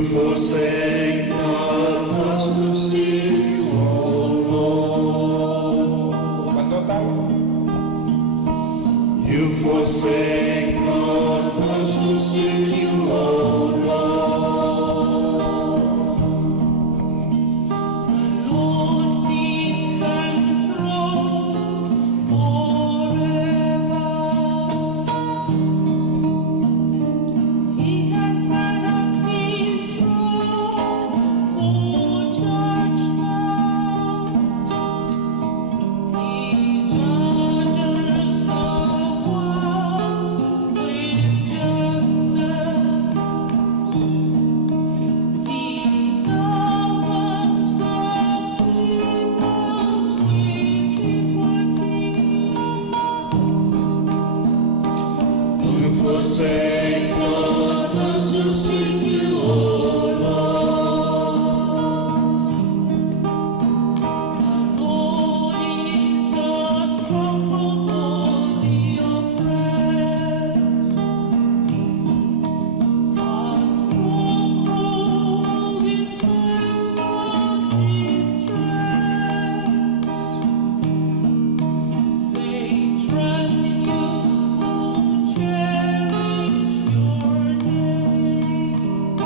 You forsake not us to seek, O Lord. Cuando tayo You forsake not us to seek you, O Lord. Lord sits on the throne forever. He has set up his throne for judgment. He judges the world with justice. He governs the peoples with equity. You forsake not us to seek you, O Lord. The Lord is a stronghold for the oppressed, a stronghold in times of distress. They trust in you who cherish your name.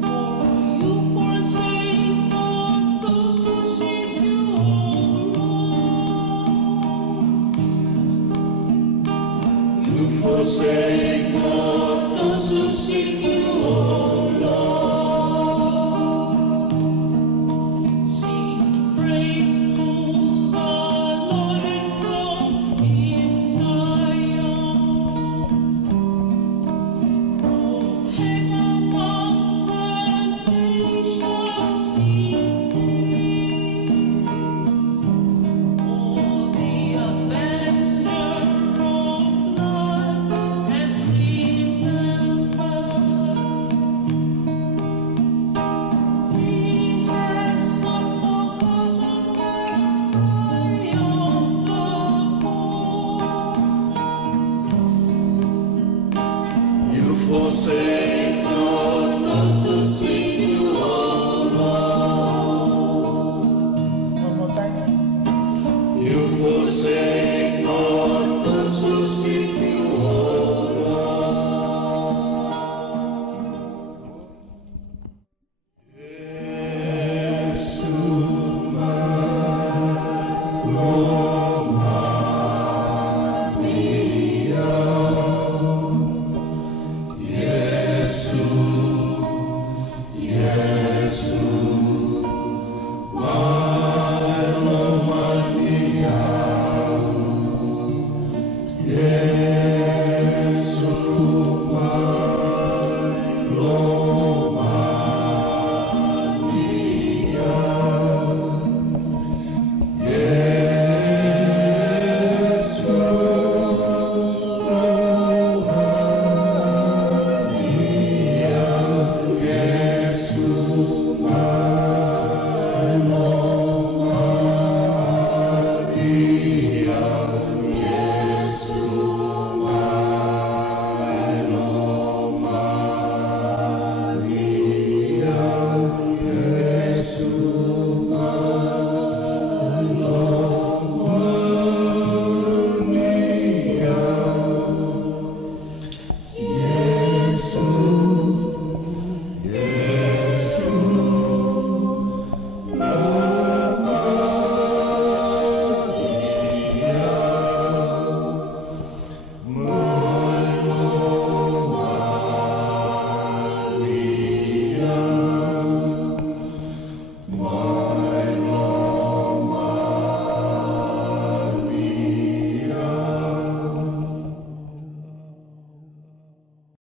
For you forsake not those who seek you, O Lord. You forsake